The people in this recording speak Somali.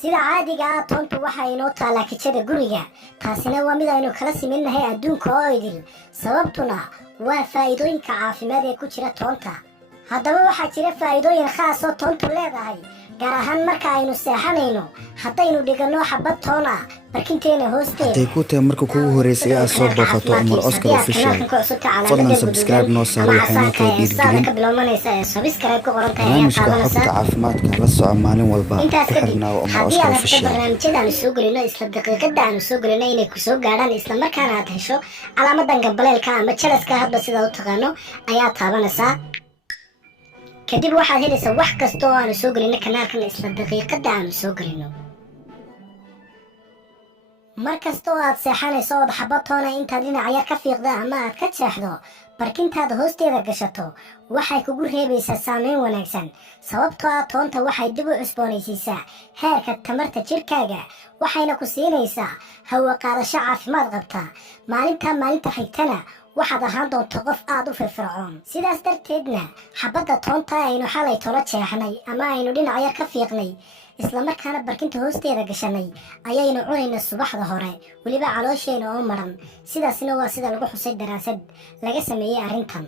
sida caadiga ah toontu waxa inoo taalaa kijada guriga, taasina waa mid aynu kala simannahay adduunka oo idil, sababtuna waa faa'iidooyinka caafimaad ee ku jira toonta. haddaba waxaa jira faa'iidooyin khaas oo toontu leedahay, gaar ahaan marka aynu seexanayno. haddaynu dhiganno xabad toon ah barkinteena hoosteeda, haday ku tahay marka kugu horeysay aad soo booqato Umar Oscar Official, fadlan subscribe noo saar waxaana ka dhiirgelin barnaamijka xogta caafimaadka la soco maalin walba ku xirnaa Umar Oscar Official. barnaamijyadaanu soo gelino isla daqiiqada aanu soo gelino inay ku soo gaadhaan isla markaana aad hesho calaamadan gambaleelka ama jalaska hadba sida u taqaano ayaa taabanaysaa. kadib waxaad helaysaa wax kasta oo aanu soo gelino kanaalkan isla daqiiqada aanu soo gelino. markasta oo aad seexanayso ood xabad toona intaad dhinaca yar ka fiiqda ama aad ka jeexdo barkintaada hoosteeda gashato, waxay kugu reebaysaa saameyn wanaagsan, sababtoo ah toonta waxay dib u cusboonaysiisaa heerka tamarta jirkaaga, waxayna ku siinaysaa hawo qaadasho caafimaad qabta. maalinta xigtana waxaad ahaan doonto qof aad u firfircoon. sidaas darteedna xabadda toonta aynu xalay tolo jeexnay ama aynu dhinac yar ka fiiqnay isla markaana barkinta hoosteeda gashanay ayaynu cunayna subaxda hore, weliba caloosheena oo maran. sidaasina waa sida lagu xusay daraasad laga sameeyey arrintan.